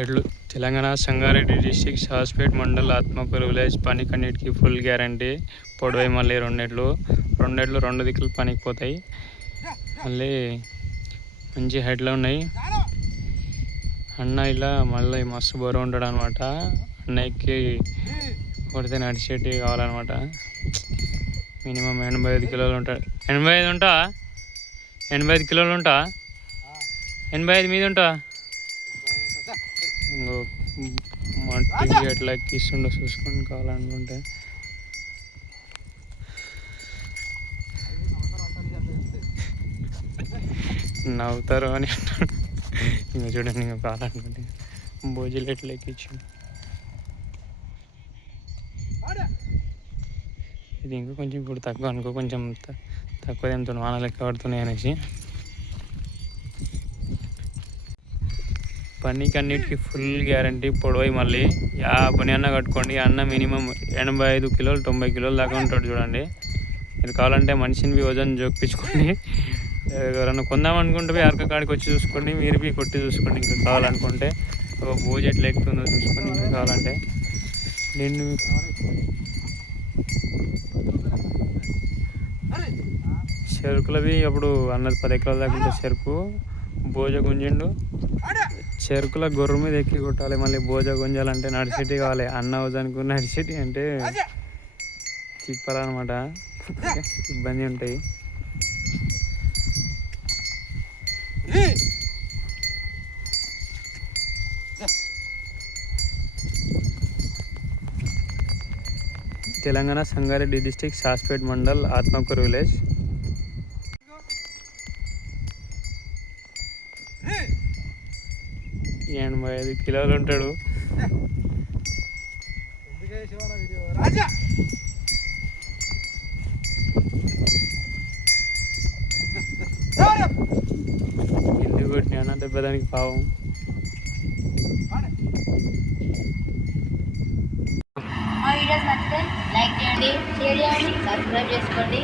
ఎడ్లు Telangana Sangareddy district Shaspet mandal Atmakur village పనికి అన్నిటికీ ఫుల్ గ్యారంటీ. పొడవై మళ్ళీ రెండెడ్లు రెండు దిక్కులు పనికి పోతాయి. మళ్ళీ మంచి హెడ్లు ఉన్నాయి. అన్న ఇలా మళ్ళీ మస్తు బరువు ఉంటాడు అనమాట. అన్నయ్యకి కొడితే నడిచేటి కావాలన్నమాట. మినిమం 85 కిలోలు ఉంటాడు. 85 ఉంటా, 85 కిలోలు ఉంటా, 85 మీద ఉంటా. ఇంకో మట్టి ఎట్లా ఎక్కిస్తుండో చూసుకొని కావాలనుకుంటే. నవ్వుతారు అని ఇంకా చూడండి, ఇంకా కావాలనుకుంటే భోజీలు ఎట్లా ఎక్కించండి. ఇది ఇంకా కొంచెం ఇప్పుడు తక్కువ అనుకో, కొంచెం తక్కువ తింటున్న వానలు లెక్క పడుతున్నాయి అనేసి. పనికి అన్నిటికీ ఫుల్ గ్యారంటీ. పొడవై మళ్ళీ పని అన్న కట్టుకోండి. అన్న మినిమం 85 కిలోలు 90 కిలోలు దాకా ఉంటాడు చూడండి. మీరు కావాలంటే మనిషిని వజన్ జోపించుకోండి. ఎవరన్నా కొందామనుకుంటే అరక కాడికి వచ్చి చూసుకోండి. మీరు కొట్టి చూసుకోండి. ఇంకా కావాలనుకుంటే ఒక భోజ ఎట్లా ఎక్కుతుందో చూసుకోండి. ఇంకా కావాలంటే నేను చెరుకులవి అప్పుడు అన్నది 10 ఎకరాల దాకా ఉంటే చెరుకు భోజ గుంజిండు. చెరుకుల గొర్రె మీద ఎక్కి కొట్టాలి. మళ్ళీ భోజ గుంజాలంటే నడిచేటి కావాలి. అన్న వజానికి నడిచేటి అంటే తిప్పాలన్నమాట. ఇబ్బంది ఉంటాయి. Telangana Sangareddy district Shaspet mandal Atmakur village. 85 కిలోలు ఉంటాడు. ఇల్లు కొట్టినా దెబ్బదానికి పావం. మా వీడియోస్ నచ్చితే లైక్ చేయండి, షేర్ చేయండి, సబ్స్క్రైబ్ చేసుకోండి.